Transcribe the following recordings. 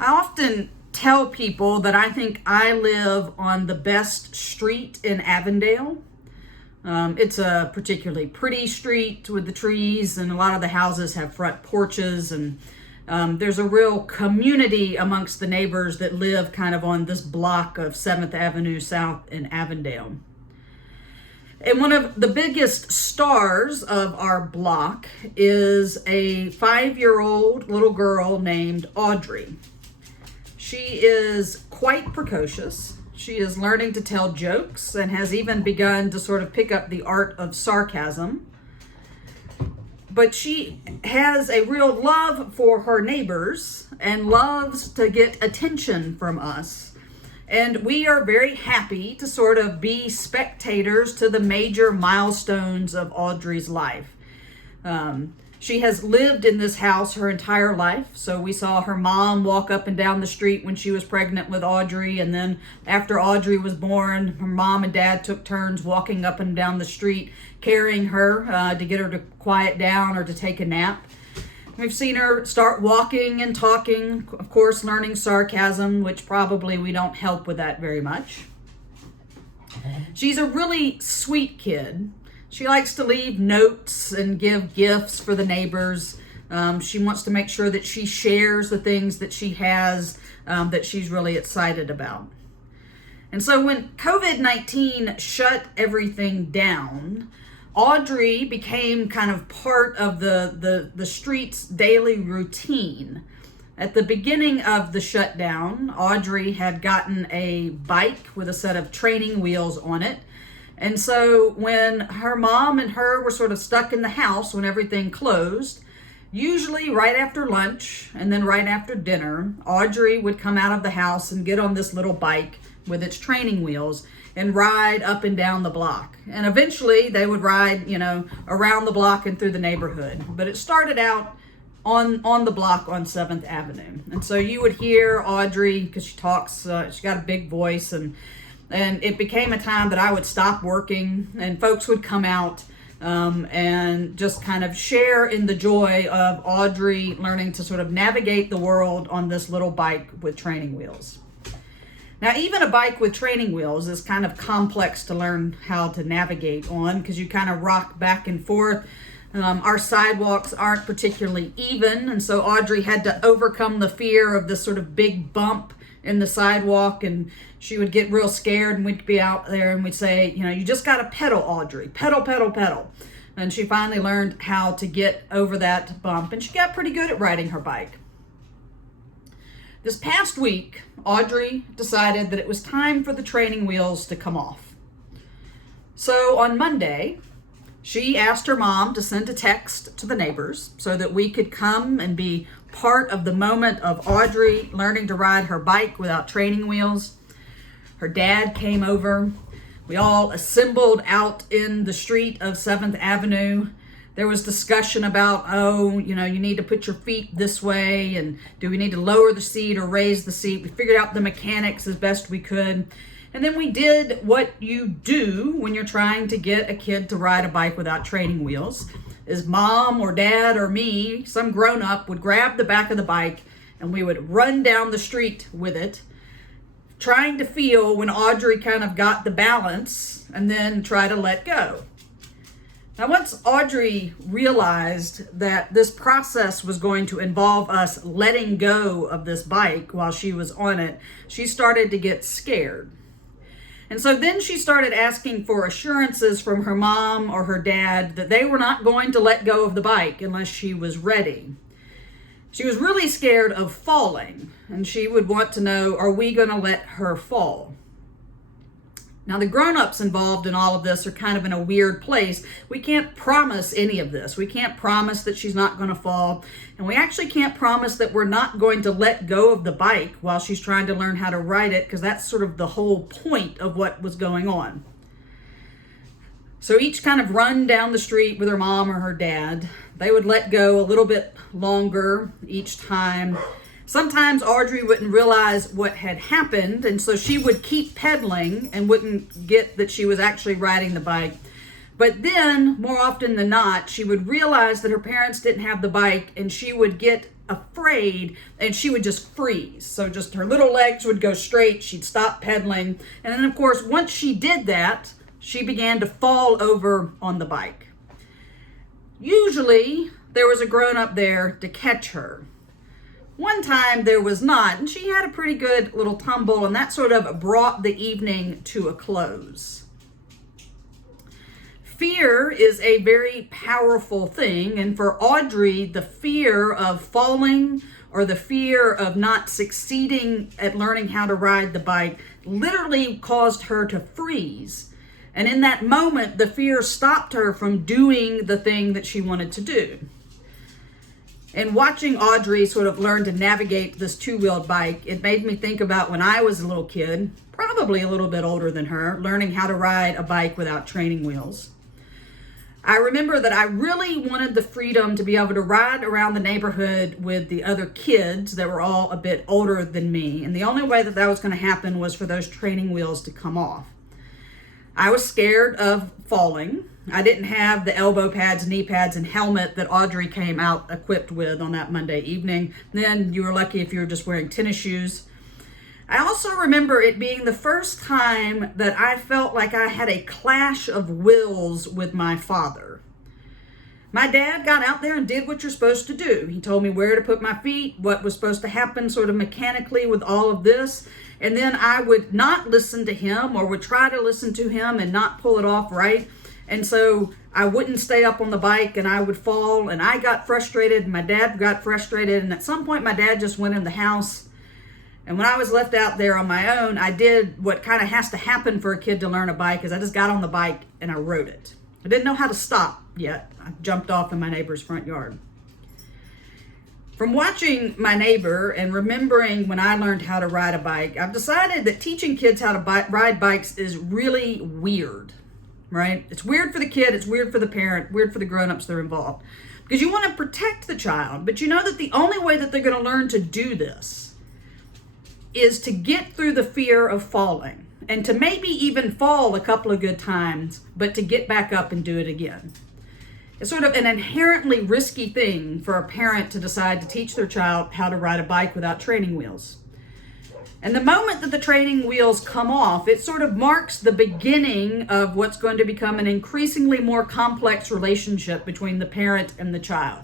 I often tell people that I think I live on the best street in Avondale. It's a particularly pretty street with the trees, and a lot of the houses have front porches, and there's a real community amongst the neighbors that live kind of on this block of 7th Avenue South in Avondale. And one of the biggest stars of our block is a 5-year-old little girl named Audrey. She is quite precocious. She is learning to tell jokes and has even begun to sort of pick up the art of sarcasm. But she has a real love for her neighbors and loves to get attention from us. And we are very happy to sort of be spectators to the major milestones of Audrey's life. She has lived in this house her entire life. So we saw her mom walk up and down the street when she was pregnant with Audrey. And then after Audrey was born, her mom and dad took turns walking up and down the street, carrying her to get her to quiet down or to take a nap. We've seen her start walking and talking, of course, learning sarcasm, which probably we don't help with that very much. She's a really sweet kid. She likes to leave notes and give gifts for the neighbors. She wants to make sure that she shares the things that she has that she's really excited about. And so when COVID-19 shut everything down, Audrey became kind of part of the street's daily routine. At the beginning of the shutdown, Audrey had gotten a bike with a set of training wheels on it. And so when her mom and her were sort of stuck in the house when everything closed, usually right after lunch and then right after dinner, Audrey would come out of the house and get on this little bike with its training wheels and ride up and down the block. And eventually they would ride, around the block and through the neighborhood. But it started out on the block on 7th Avenue. And so you would hear Audrey, because she talks, she's got a big voice, and it became a time that I would stop working and folks would come out and just kind of share in the joy of Audrey learning to sort of navigate the world on this little bike with training wheels. Now, even a bike with training wheels is kind of complex to learn how to navigate on because you kind of rock back and forth. Our sidewalks aren't particularly even, and so Audrey had to overcome the fear of this sort of big bump in the sidewalk, and she would get real scared, and we'd be out there and we'd say, you just got to pedal, Audrey, pedal, pedal, pedal. And she finally learned how to get over that bump, and she got pretty good at riding her bike. This past week, Audrey decided that it was time for the training wheels to come off. So on Monday, she asked her mom to send a text to the neighbors so that we could come and be part of the moment of Audrey learning to ride her bike without training wheels. Her dad came over. We all assembled out in the street of 7th Avenue. There was discussion about, you need to put your feet this way, and do we need to lower the seat or raise the seat? We figured out the mechanics as best we could. And then we did what you do when you're trying to get a kid to ride a bike without training wheels, is mom or dad or me, some grown-up, would grab the back of the bike and we would run down the street with it, trying to feel when Audrey kind of got the balance and then try to let go. Now, once Audrey realized that this process was going to involve us letting go of this bike while she was on it, she started to get scared. And so then she started asking for assurances from her mom or her dad that they were not going to let go of the bike unless she was ready. She was really scared of falling, and she would want to know, are we going to let her fall? Now, the grown-ups involved in all of this are kind of in a weird place. We can't promise any of this. We can't promise that she's not going to fall. And we actually can't promise that we're not going to let go of the bike while she's trying to learn how to ride it, because that's sort of the whole point of what was going on. So each kind of run down the street with her mom or her dad. They would let go a little bit longer each time. Sometimes Audrey wouldn't realize what had happened, and so she would keep pedaling and wouldn't get that she was actually riding the bike. But then, more often than not, she would realize that her parents didn't have the bike, and she would get afraid, and she would just freeze. So just her little legs would go straight. She'd stop pedaling. And then, of course, once she did that, she began to fall over on the bike. Usually, there was a grown-up there to catch her. One time there was not, and she had a pretty good little tumble, and that sort of brought the evening to a close. Fear is a very powerful thing, and for Audrey, the fear of falling or the fear of not succeeding at learning how to ride the bike literally caused her to freeze. And in that moment, the fear stopped her from doing the thing that she wanted to do. And watching Audrey sort of learn to navigate this two-wheeled bike, it made me think about when I was a little kid, probably a little bit older than her, learning how to ride a bike without training wheels. I remember that I really wanted the freedom to be able to ride around the neighborhood with the other kids that were all a bit older than me. And the only way that that was going to happen was for those training wheels to come off. I was scared of falling. I didn't have the elbow pads, knee pads, and helmet that Audrey came out equipped with on that Monday evening. Then you were lucky if you were just wearing tennis shoes. I also remember it being the first time that I felt like I had a clash of wills with my father. My dad got out there and did what you're supposed to do. He told me where to put my feet, what was supposed to happen sort of mechanically with all of this. And then I would not listen to him or would try to listen to him and not pull it off right. And so I wouldn't stay up on the bike and I would fall, and I got frustrated and my dad got frustrated. And at some point my dad just went in the house. And when I was left out there on my own, I did what kind of has to happen for a kid to learn a bike, is I just got on the bike and I rode it. I didn't know how to stop yet. I jumped off in my neighbor's front yard. From watching my neighbor and remembering when I learned how to ride a bike, I've decided that teaching kids how to ride bikes is really weird, right? It's weird for the kid, it's weird for the parent, weird for the grown-ups that are involved. Because you want to protect the child, but you know that the only way that they're going to learn to do this is to get through the fear of falling and to maybe even fall a couple of good times, but to get back up and do it again. It's sort of an inherently risky thing for a parent to decide to teach their child how to ride a bike without training wheels. And the moment that the training wheels come off, it sort of marks the beginning of what's going to become an increasingly more complex relationship between the parent and the child.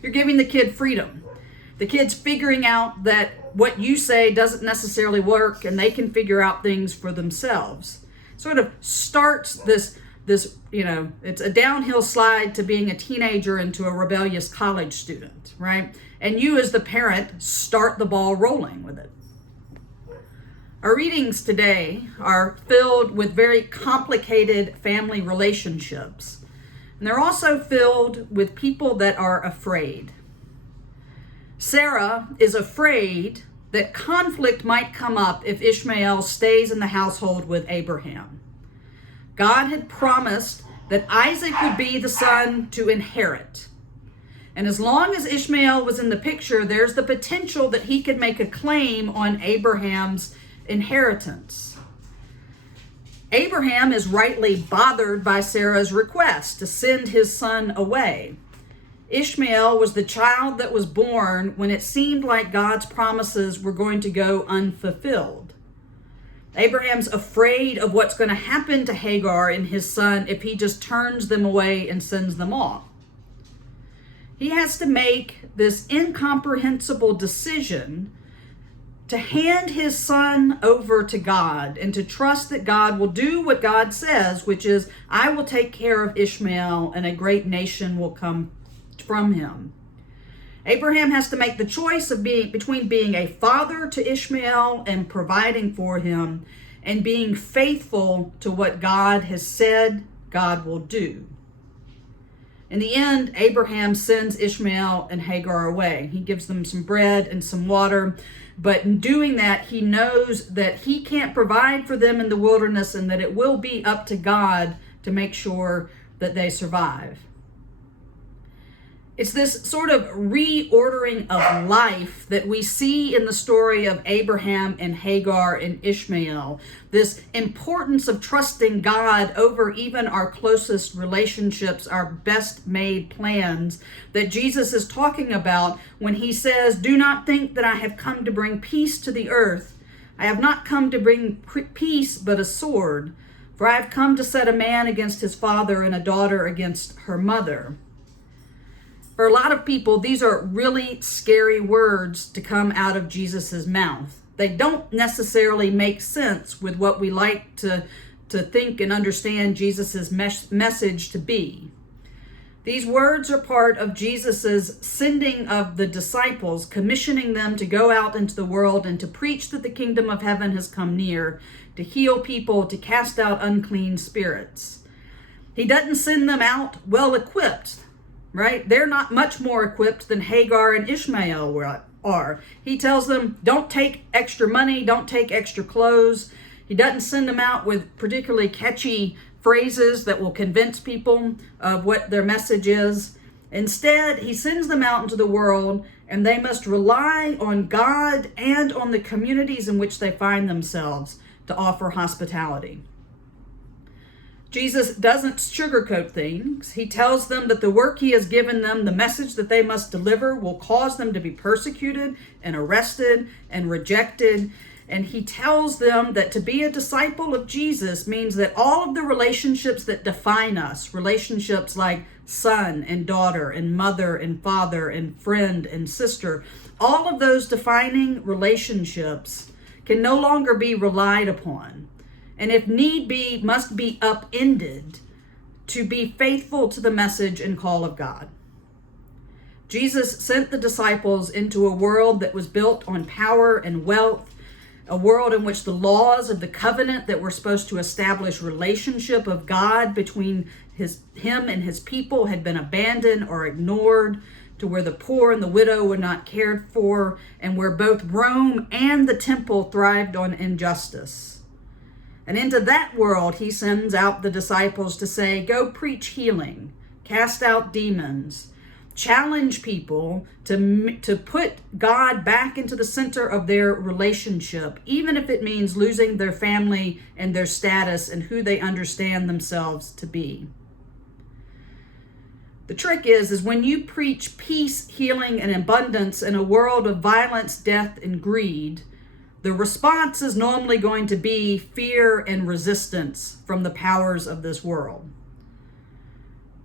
You're giving the kid freedom. The kid's figuring out that what you say doesn't necessarily work, and they can figure out things for themselves. Sort of starts this, it's a downhill slide to being a teenager into a rebellious college student, right? And you as the parent start the ball rolling with it. Our readings today are filled with very complicated family relationships. And they're also filled with people that are afraid. Sarah is afraid that conflict might come up if Ishmael stays in the household with Abraham. God had promised that Isaac would be the son to inherit. And as long as Ishmael was in the picture, there's the potential that he could make a claim on Abraham's inheritance. Abraham is rightly bothered by Sarah's request to send his son away. Ishmael was the child that was born when it seemed like God's promises were going to go unfulfilled. Abraham's afraid of what's going to happen to Hagar and his son if he just turns them away and sends them off. He has to make this incomprehensible decision to hand his son over to God and to trust that God will do what God says, which is, I will take care of Ishmael and a great nation will come from him. Abraham has to make the choice of between being a father to Ishmael and providing for him, and being faithful to what God has said God will do. In the end, Abraham sends Ishmael and Hagar away. He gives them some bread and some water, but in doing that, he knows that he can't provide for them in the wilderness and that it will be up to God to make sure that they survive. It's this sort of reordering of life that we see in the story of Abraham and Hagar and Ishmael. This importance of trusting God over even our closest relationships, our best made plans, that Jesus is talking about when he says, "Do not think that I have come to bring peace to the earth. I have not come to bring peace, but a sword. For I have come to set a man against his father and a daughter against her mother." For a lot of people, these are really scary words to come out of Jesus's mouth. They don't necessarily make sense with what we like to think and understand Jesus's message to be. These words are part of Jesus's sending of the disciples, commissioning them to go out into the world and to preach that the kingdom of heaven has come near, to heal people, to cast out unclean spirits. He doesn't send them out well equipped. Right? They're not much more equipped than Hagar and Ishmael are. He tells them, don't take extra money, don't take extra clothes. He doesn't send them out with particularly catchy phrases that will convince people of what their message is. Instead, he sends them out into the world, and they must rely on God and on the communities in which they find themselves to offer hospitality. Jesus doesn't sugarcoat things. He tells them that the work he has given them, the message that they must deliver, will cause them to be persecuted and arrested and rejected. And he tells them that to be a disciple of Jesus means that all of the relationships that define us, relationships like son and daughter and mother and father and friend and sister, all of those defining relationships can no longer be relied upon. And if need be, must be upended to be faithful to the message and call of God. Jesus sent the disciples into a world that was built on power and wealth, a world in which the laws of the covenant that were supposed to establish relationship of God between him and his people had been abandoned or ignored, to where the poor and the widow were not cared for, and where both Rome and the temple thrived on injustice. And into that world, he sends out the disciples to say, go preach healing, cast out demons, challenge people to put God back into the center of their relationship, even if it means losing their family and their status and who they understand themselves to be. The trick is when you preach peace, healing, and abundance in a world of violence, death, and greed, the response is normally going to be fear and resistance from the powers of this world.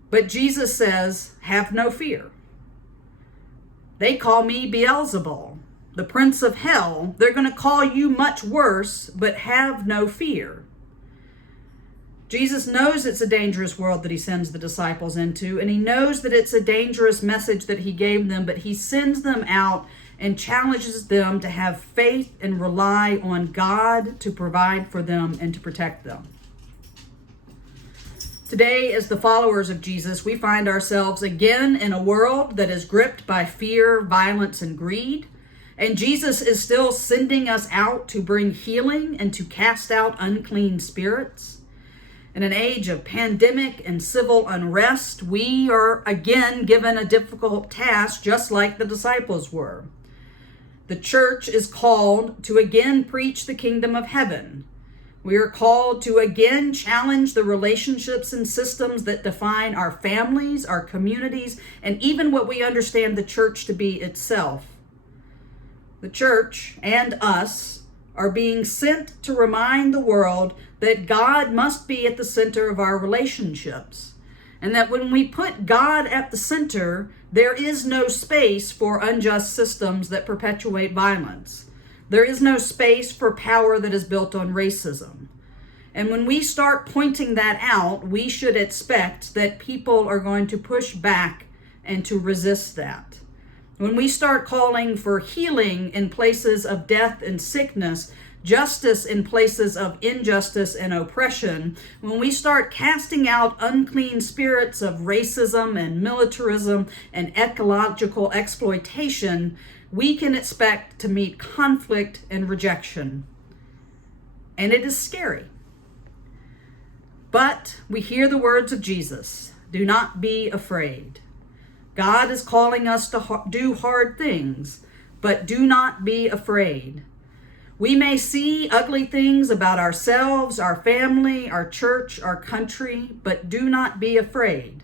But Jesus says, have no fear. They call me Beelzebul, the prince of hell. They're going to call you much worse, but have no fear. Jesus knows it's a dangerous world that he sends the disciples into, and he knows that it's a dangerous message that he gave them, but he sends them out and challenges them to have faith and rely on God to provide for them and to protect them. Today, as the followers of Jesus, we find ourselves again in a world that is gripped by fear, violence, and greed. And Jesus is still sending us out to bring healing and to cast out unclean spirits. In an age of pandemic and civil unrest, we are again given a difficult task, just like the disciples were. The church is called to again preach the kingdom of heaven. We are called to again challenge the relationships and systems that define our families, our communities, and even what we understand the church to be itself. The church and us are being sent to remind the world that God must be at the center of our relationships, and that when we put God at the center, there is no space for unjust systems that perpetuate violence. There is no space for power that is built on racism. And when we start pointing that out, we should expect that people are going to push back and to resist that. When we start calling for healing in places of death and sickness, justice in places of injustice and oppression, when we start casting out unclean spirits of racism and militarism and ecological exploitation, we can expect to meet conflict and rejection. And it is scary. But we hear the words of Jesus, do not be afraid. God is calling us to do hard things, but do not be afraid. We may see ugly things about ourselves, our family, our church, our country, but do not be afraid.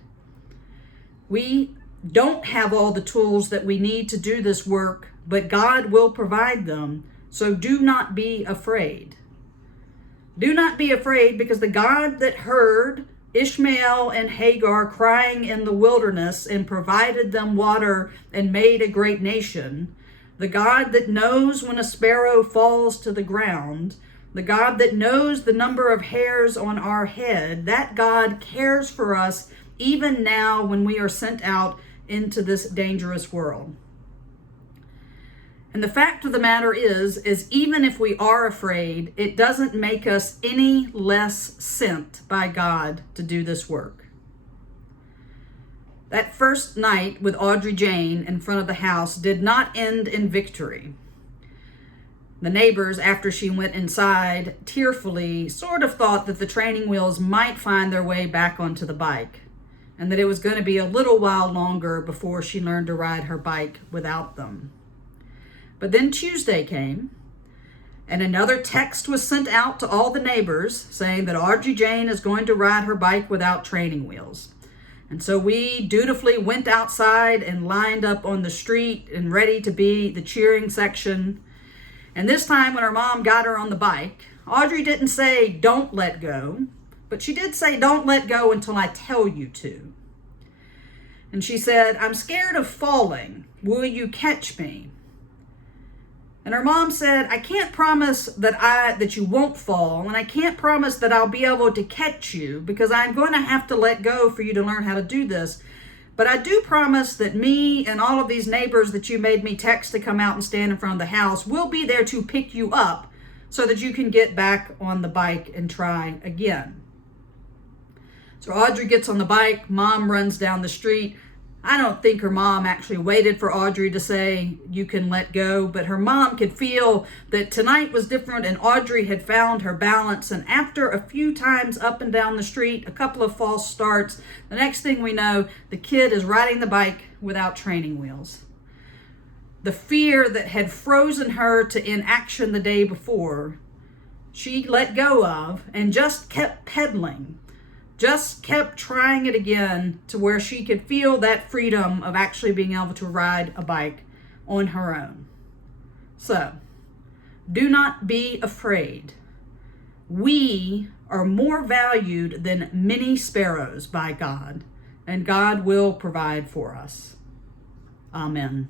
We don't have all the tools that we need to do this work, but God will provide them, so do not be afraid. Do not be afraid, because the God that heard Ishmael and Hagar crying in the wilderness and provided them water and made a great nation, the God that knows when a sparrow falls to the ground, the God that knows the number of hairs on our head, that God cares for us even now when we are sent out into this dangerous world. And the fact of the matter is even if we are afraid, it doesn't make us any less sent by God to do this work. That first night with Audrey Jane in front of the house did not end in victory. The neighbors, after she went inside, tearfully sort of thought that the training wheels might find their way back onto the bike, and that it was going to be a little while longer before she learned to ride her bike without them. But then Tuesday came, and another text was sent out to all the neighbors saying that Audrey Jane is going to ride her bike without training wheels. And so we dutifully went outside and lined up on the street and ready to be the cheering section. And this time when her mom got her on the bike, Audrey didn't say, "Don't let go," but she did say, "Don't let go until I tell you to." And she said, "I'm scared of falling. Will you catch me?" And her mom said, "I can't promise that you won't fall, and I can't promise that I'll be able to catch you, because I'm going to have to let go for you to learn how to do this. But I do promise that me and all of these neighbors that you made me text to come out and stand in front of the house will be there to pick you up so that you can get back on the bike and try again." So Audrey gets on the bike, mom runs down the street. I don't think her mom actually waited for Audrey to say, "You can let go," but her mom could feel that tonight was different and Audrey had found her balance. And after a few times up and down the street, a couple of false starts, the next thing we know, the kid is riding the bike without training wheels. The fear that had frozen her to inaction the day before, she let go of and just kept pedaling. Just kept trying it again to where she could feel that freedom of actually being able to ride a bike on her own. So, do not be afraid. We are more valued than many sparrows by God, and God will provide for us. Amen.